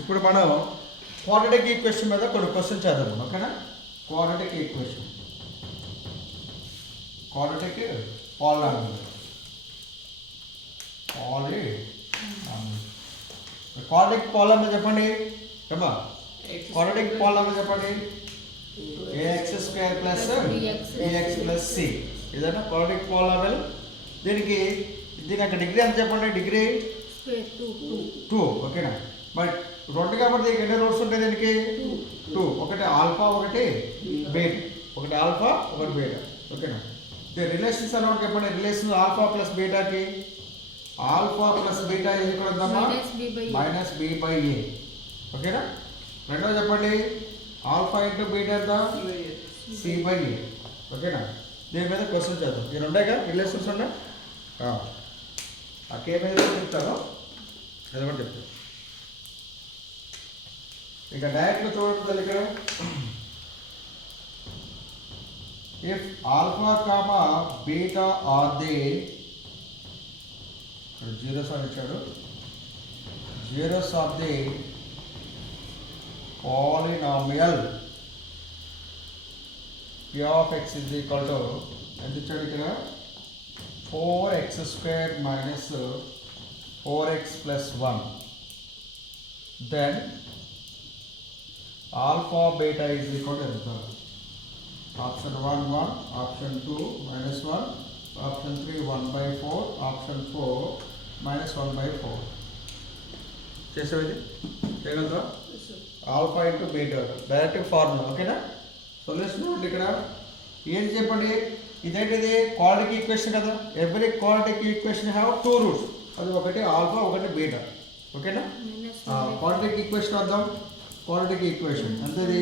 ఇప్పుడు మనం quadratic equation మీద కొన్ని క్వశ్చన్ చేద్దాం, ఓకేనా? Quadratic equation, quadratic polynomial, quadratic polynomial చెప్పండి. ఏమా క్వాడ్రాటిక్ పాలినామియల్ చెప్పండి. ax square plus bx plus c ఇదేనా క్వాడ్రాటిక్ పాలినామియల్. దీనికి యొక్క డిగ్రీ ఎంత చెప్పండి? డిగ్రీ 2, ఓకేనా? బట్ రెండు కాబట్టి దీనికి ఎన్ని రూట్స్ ఉంటాయి? దీనికి 2, ఒకటి ఆల్ఫా ఒకటి బీటా, ఒకటి ఆల్ఫా ఒకటి బీటా, ఓకేనా? దీని రిలేషన్స్ ఎలా ఉంటాయి చెప్పండి? రిలేషన్ ఆల్ఫా ప్లస్ బీటాకి ఆల్ఫా ప్లస్ బీటా ఏది కూడా ఉందమ్మా? మైనస్ బి బై ఏ, ఓకేనా? రెండో చెప్పండి ఆల్ఫా ఇంటూ బీటా ఎంత? సి బై ఏ, ఓకేనా? దీని మీద క్వశ్చన్ చేద్దాం. ఈ రెండేగా రిలేషన్స్ ఉన్నాయి. ఆ కే మీద చెప్తాను, అది కూడా చెప్తాను. ఇక డైరెక్ట్గా చూడండి ఇక్కడ. If alpha comma beta are the zeros అని ఇచ్చాడు, zeros of the polynomial p of x is equal to ఎంత ఇచ్చాడు ఇక్కడ? 4x square minus 4x plus 1. Then alpha beta is equal to ఎంత? Option 1 1, option 2 minus 1, option 3 1 by 4, option 4 minus 1 by 4. చేసేది చేయగలరా? Alpha into beta direct formula, ఓకేనా? Solution ఉంది ఇక్కడ. ఏంటి చెప్పండి? ఇదేంటిది? క్వాడ్రాటిక్ ఈక్వేషన్ కదా. Every quadratic equation have 2 roots. అది ఒకటి ఆల్ఫా ఒకటి బీటా, ఓకేనా? క్వాడ్రాటిక్ ఈక్వేషన్ వద్దాం. క్వాడ్రాటిక్ ఈక్వేషన్ ఎంతది?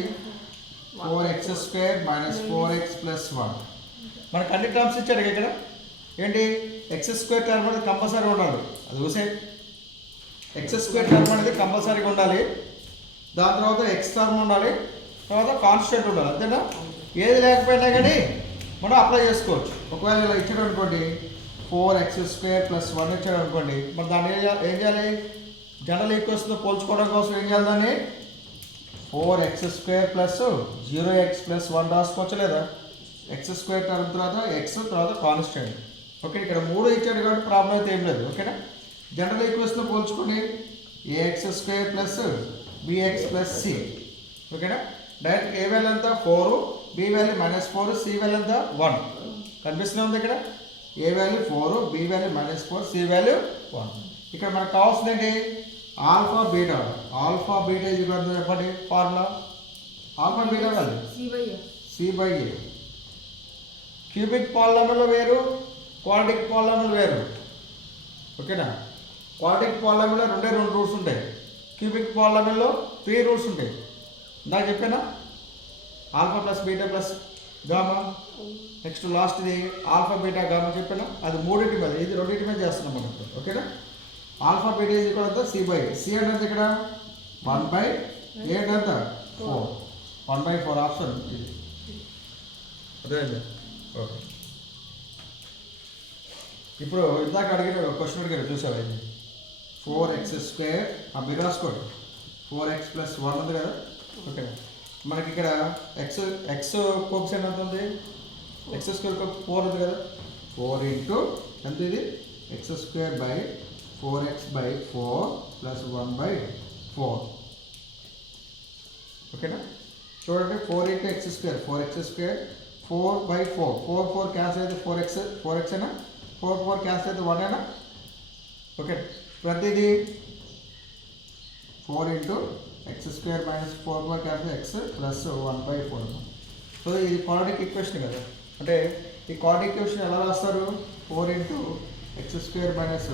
4x square minus 4x plus 1. మనకు అన్ని టర్మ్స్ ఇచ్చాడు ఇక్కడ. ఏంటి? ఎక్స్ స్క్వేర్ టర్మ్ అనేది కంపల్సరీ ఉండాలి. అది చూసే ఎక్స్ స్క్వేర్ టర్మ్ అనేది కంపల్సరీగా ఉండాలి. దాని తర్వాత ఎక్స్ టర్మ్ ఉండాలి, తర్వాత కాన్స్టెంట్ ఉండాలి, అంతేనా? ఏది లేకపోయినా కానీ మనం అప్లై చేసుకోవచ్చు. ఒకవేళ ఇలా ఇచ్చాడు అనుకోండి, 4x స్క్వేర్ ప్లస్ 1 ఇచ్చాడు అనుకోండి, మరి దాన్ని ఏం చేయాలి? జనరల్ ఈక్వేషన్తో పోల్చుకోవడం కోసం ఏం చేయాలి? దాన్ని 4x square plus 0x plus 1 రాసుకోవచ్చు, లేదా ఎక్స్ స్క్వేర్ టర్మ్ తర్వాత ఎక్స్ తర్వాత కాన్స్టెంట్, ఓకే? ఇక్కడ 3 ఇచ్చాడు కాబట్టి ప్రాబ్లం అయితే ఏం లేదు, ఓకేనా? జనరల్ ఈక్వేషన్తో పోల్చుకోండి. ax square plus bx plus c, ఓకేనా? డైరెక్ట్ ఏ వాల్యూ ఎంత? 4, బి వాల్యూ -4, సి వాల్యూ ఎంత? 1. కనిపిస్తూనే ఉంది ఇక్కడ. A value 4, b value -4, c value 1. ఇక్కడ మనకు కావాల్సింది ఏంటి? Alpha beta. ఆల్ఫా బీటా ఇది చెప్పండి formula. Alpha beta value C by A. Cubic polynomial వేరు, క్వాడ్రాటిక్ పాలినామియల్ వేరు, ఓకేనా? క్వాడ్రాటిక్ పాలినామియల్లో 2 రూట్స్ ఉంటాయి. క్యూబిక్ పాలినామియల్లో 3 రూట్స్ ఉంటాయి. నాకు చెప్పానా? Alpha plus beta plus gamma, next last ఇది ఆల్ఫా బీటా గామా చెప్పానా? అది 3 మీద, ఇది 2 మీద చేస్తున్నాం మనం, ఓకేనా? ఆల్ఫా బీటా ఇది కూడా అంతా సి బై సి అంటే ఇక్కడ 1/8 అంత 4, 1/4 ఆప్షన్ ఇది, అదేండి, ఓకే. ఇప్పుడు ఇందాక అడిగిన క్వశ్చన్ అడిగారు చూసావా? ఇది 4x స్క్వేర్, మీరు రాసుకోండి. 4x ప్లస్ 1 ఉంది కదా, ఓకే? మనకి ఇక్కడ ఎక్స్ కోఎఫిషియంట్ ఎంత ఉంది? ఎక్స్ స్క్వేర్ 4 ఉంది కదా. 4 ఇంటూ ఎంత ఇది? X square by 4x by 4 plus 1/4, ఓకేనా? చూడండి 4 into x square 4x square, 4/4, 4 cancel అయితే 4x అయినా, 4 క్యాన్సిల్ అయితే 1 అయినా, ఓకే? ప్రతిదీ 4 into x square minus 4 cancel x plus 1/4. So ఇది క్వాడ్రాటిక్ ఈక్వేషన్ కదా. అంటే ఈ క్వాడ్రాటిక్ ఈక్వేషన్ ఎలా రాస్తారు? 4 into x square minus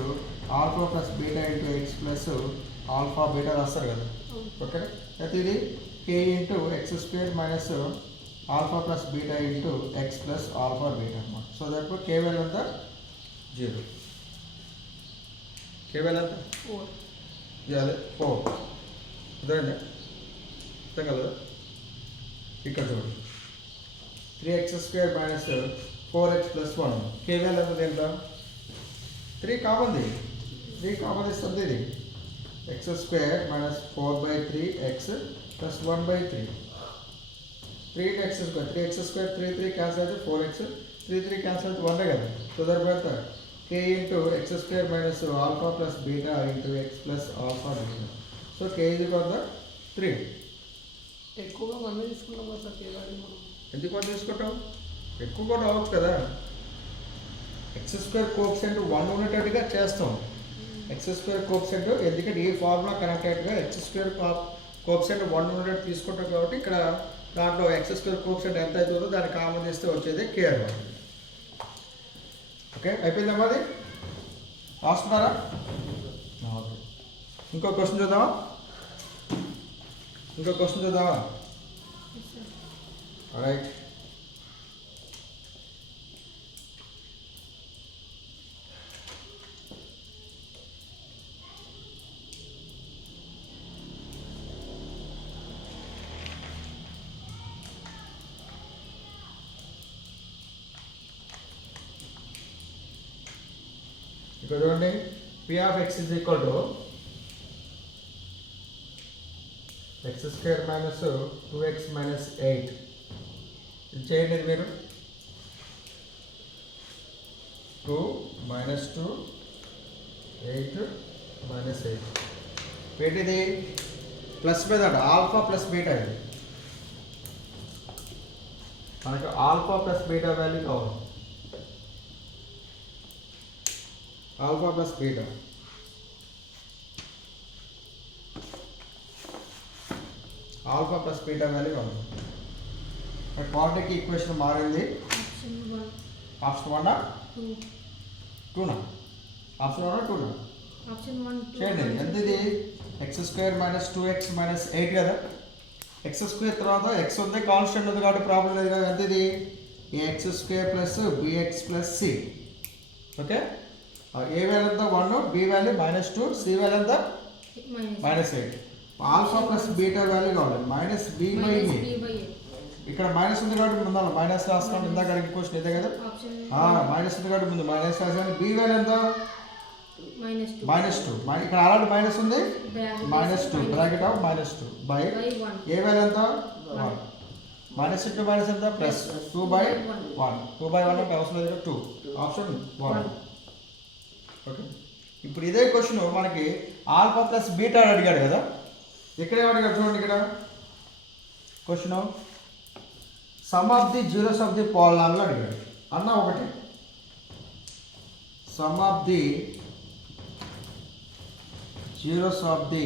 alpha plus beta into x plus alpha beta రాస్తారు కదా, ఓకే? అయితే ఇది k into x square minus alpha plus beta into x plus alpha beta అన్నమాట. సో దట్ కే వాల్యూ అంతా 0. కే value అంతా 4, అదే 4, అదేండి, అర్థం కదా? ఇక్కడ చూడండి 3x square minus 4x plus 1, కే వాల్యూ ఎంత? 3 కామన్ది, 3 కామన్ ఇస్తుంది ఇది. x square minus 4 by 3x plus 1 by 3. 3x square, 3x square, 3 cancel out 4x, 3 cancel out 1 again. So that means k into x square minus alpha plus beta into x plus alpha beta. So k is equal to 3. ఎక్కువగా మనమే తీసుకుంటాం కదా sir కేవలం మనం. ఎందుకు తీసుకుంటాం? ఎక్కువ కూడా అవ్వచ్చు కదా. ఎక్స్ స్క్వేర్ కోఎఫిషియంట్ 1 ఉండేటట్టుగా చేస్తాం. ఎక్స్ స్క్వేర్ కోఎఫిషియంట్ ఎందుకంటే ఈ ఫార్ములా కనెక్టెడ్గా ఎక్స్ స్క్వేర్ కోఎఫిషియంట్ 1 ఉండేటట్టు తీసుకుంటాం కాబట్టి ఇక్కడ దాంట్లో ఎక్స్ స్క్వేర్ కోఎఫిషియంట్ ఎంత అవుతుందో దాన్ని కామన్ చేస్తే వచ్చేది కే అనమాట. ఓకే అయిపోయిందమ్మా అది రాస్తున్నారా? ఓకే ఇంకో క్వశ్చన్ చూద్దామా? రైట్. ఇక్కడ చూడండి p of x is equal to x square minus 2x minus 8. ఇది చేయండి మీరు 2 minus 2 8 minus 8 ఏంటిది ప్లస్ మీద ఆల్ఫా ప్లస్ బీటా. ఇది మనకు ఆల్ఫా ప్లస్ బీటా వాల్యూ కావాలి. ఆల్ఫా ప్లస్ బీటా వాల్యూ కావాలి. క్వాడ్రాటిక్ ఈక్వేషన్ మారింది. ఆప్షన్ 1 2 ఆప్షన్ 1 చేయండి. ఎంత ఇది x square minus 2x minus 8 కదా. ఎక్స్ స్క్వేర్ తర్వాత ఎక్స్ ఉంది కాన్స్టెంట్ ఉంది కాబట్టి ప్రాబ్లం లేదు కదా. ఎంత ఇది x square plus b x plus c. Okay a value ఎంత 1, బి వాల్యూ -2, సి వాల్యూ ఎంత -8. ఆల్ఫా ప్లస్ బీటా వాల్యూ కావాలి మైనస్ బి బై ఏ. ఇక్కడ మైనస్ ఉంది కాబట్టి ముందు మైనస్ రాస్తాం. ఇందాక అడిగిన క్వశ్చన్ ఇదే కదా. మైనస్ ఉంది కాబట్టి ముందు మైనస్ రాసాను. బి వాల్యూ ఎంత -2. ఇక్కడ ఆల్రెడీ మైనస్ ఉంది -2 bracket of -2 by A value ఎంత 1. -2 మైనస్ ఎంత ప్లస్ 2/1. 2/1 అంటే అవసరం లేదు 2. ఆప్షన్ 1. ఓకే ఇప్పుడు ఇదే క్వశ్చన్ మనకి ఆల్ఫా ప్లస్ బీటా అడిగాడు కదా. ఇక్కడ ఏమడిగాడు చూడండి. ఇక్కడ question some of the zeros of the polynomial అడిగాడు అన్న. ఒకటి some of the zeros of the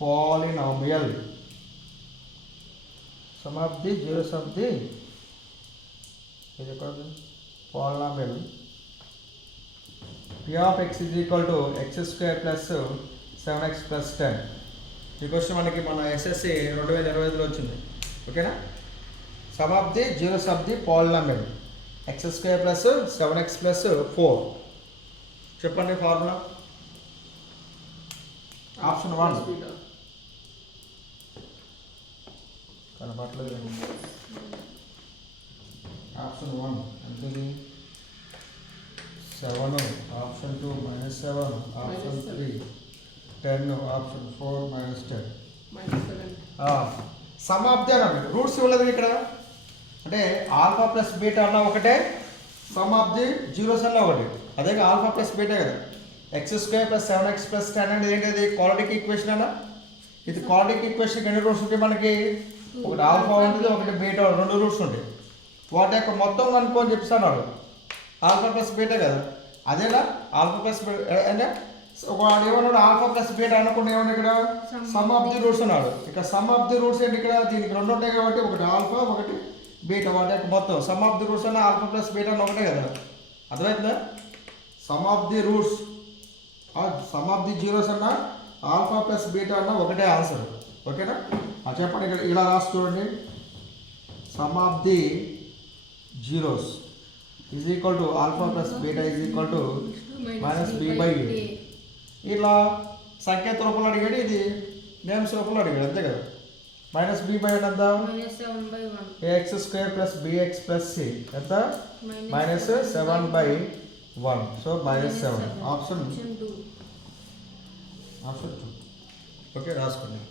polynomial. Some of the zeros of the polynomial p of x is equal to x square plus 7x plus 10. ఈ question మనకి మన SSC 2025లో వచ్చింది. ఓకేనా. Sum of the zeros of the polynomial x square plus 7x plus 4. చెప్పండి formula. Option 1 కనపట్లేదు. Option 1 ఎంతది 7, option 2 -7, option 3 10, option 4 -10. Sum of the అన్న రూట్స్ ఇవ్వలేదు ఇక్కడ. అంటే ఆల్ఫా ప్లస్ బీటా అన్న ఒకటే, సమ్ ఆఫ్ ది జీరోస్ అన్న ఒకటి. అదే ఆల్ఫా ప్లస్ బీటా కదా. X square plus 7x plus 10 అనేది ఏంటిది క్వాడ్రాటిక్ ఈక్వేషన్ అన్న. ఇది క్వాడ్రాటిక్ ఈక్వేషన్ ఎన్ని రూట్స్ ఉంటాయి మనకి? ఒకటి ఆల్ఫా ఉంటుంది, ఒకటి బీటా, 2 రూట్స్ ఉంటాయి. వాటి యొక్క మొత్తం అనుకోని చెప్పిస్తున్నాడు. ఆల్ఫా ప్లస్ బీటా కదా. అదేనా ఆల్ఫా ప్లస్ అంటే వాడు ఏమన్నాడు ఆల్ఫా ప్లస్ బీటా అనుకుంటే ఏమన్నా ఇక్కడ సమ్ ఆఫ్ ది రూట్స్ అన్నాడు. ఇక్కడ సమ్ ఆఫ్ ది రూట్స్ ఏంటి? ఇక్కడ దీనికి 2 ఉంటాయి కాబట్టి ఒకటి ఆల్ఫా ఒకటి బీటా. వాటి యొక్క మొత్తం సమ్ ఆఫ్ ది రూట్స్ అన్న ఆల్ఫా ప్లస్ బీటా అని ఒకటే కదా. అర్థమవుతుందా? Some of the roots some of the zeros అన్న ఆల్ఫా ప్లస్ బీటా అన్న ఒకటే ఆన్సర్. ఓకేనా. చెప్పండి ఇక్కడ ఇలా రాసి చూడండి. Some of the zeros is equal to alpha plus beta is equal to minus b by a. ఇలా సంకేత రూపంలో అడిగాడు, ఇది నేమ్స్ రూపంలో అడిగాడు అంతే కదా. మైనస్ బి బై ఎంత ax square plus bx plus c ఎంత -7/1. So -7 option option 2. ఓకే, రాసుకున్నాం.